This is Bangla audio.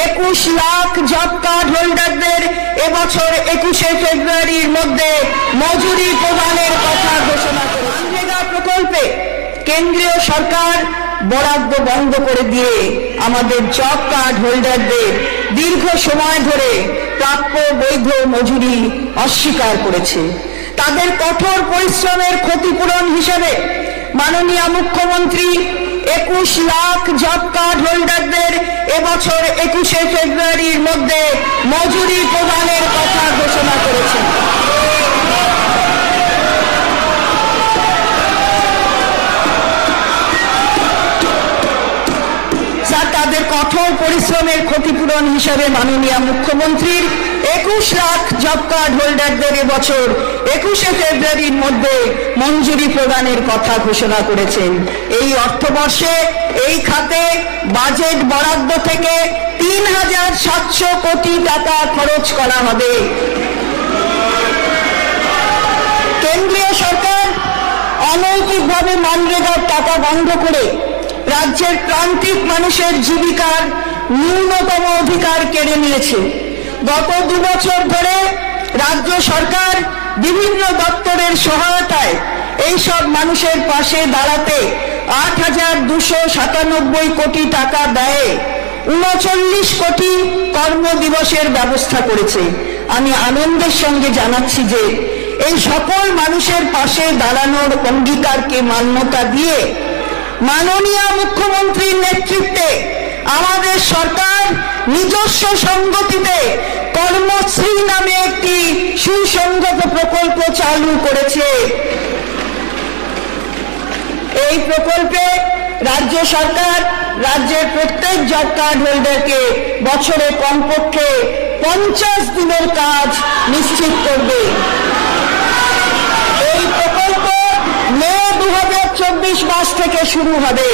21 লাখ জব কার্ড হোল্ডারদের এবছর 21শে ফেব্রুয়ারির মধ্যে মজুরি প্রদানের কথা ঘোষণা করে মনরেগা প্রকল্পে কেন্দ্রীয় সরকার বরাদ্দ বন্ধ করে দিয়ে আমাদের জব কার্ড হোল্ডারদের দীর্ঘ সময় ধরে প্রাপ্য বৈধ মজুরি অস্বীকার করেছে। তাদের কঠোর পরিশ্রমের ক্ষতিপূরণ হিসেবে মাননীয় মুখ্যমন্ত্রী 21 লাখ জব কার্ড হোল্ডারদের এবছর 21শে ফেব্রুয়ারির মধ্যে মজুরি প্রদানের কথা ঘোষণা করেছেন। তাদের কঠোর পরিশ্রমের ক্ষতিপূরণ হিসাবে মাননীয় মুখ্যমন্ত্রীর 21 লাখ জব কার্ড হোল্ডারদের এবছর 21শে ফেব্রুয়ারির মধ্যে মঞ্জুরি প্রদানের কথা ঘোষণা করেছেন। এই অর্থবর্ষে এই খাতে বাজেট বরাদ্দ থেকে ৩,৭০০ কোটি টাকা খরচ করা হবে। কেন্দ্রীয় সরকার অনৈতিকভাবে মনরেগার টাকা বন্ধ করে রাজ্যের প্রান্তিক মানুষের জীবিকার ন্যূনতম অধিকার কেড়ে নিয়েছে। গত ২ বছর ধরে রাজ্য সরকার বিভিন্ন দপ্তরের সহায়তায় এইসব মানুষের পাশে দাঁড়াতে ৮,২৯৭ কোটি টাকা ব্যয়ে ৩৯ কোটি কর্মদিবসের ব্যবস্থা করেছে। আমি আনন্দের সঙ্গে জানাচ্ছি যে এই সকল মানুষের পাশে দাঁড়ানোর অঙ্গীকারকে মান্যতা দিয়ে মাননীয় মুখ্যমন্ত্রীর নেতৃত্বে আমাদের সরকার নিজস্ব সংগতিতে কর্মশ্রী নামে একটি সুসংগত প্রকল্প চালু করেছে। এই প্রকল্পে রাজ্য সরকার রাজ্যের প্রত্যেক জব কার্ড হোল্ডারকে বছরে কমপক্ষে 50 দিনের কাজ নিশ্চিত করবে। এই প্রকল্প মে 2024 মাস থেকে শুরু হবে।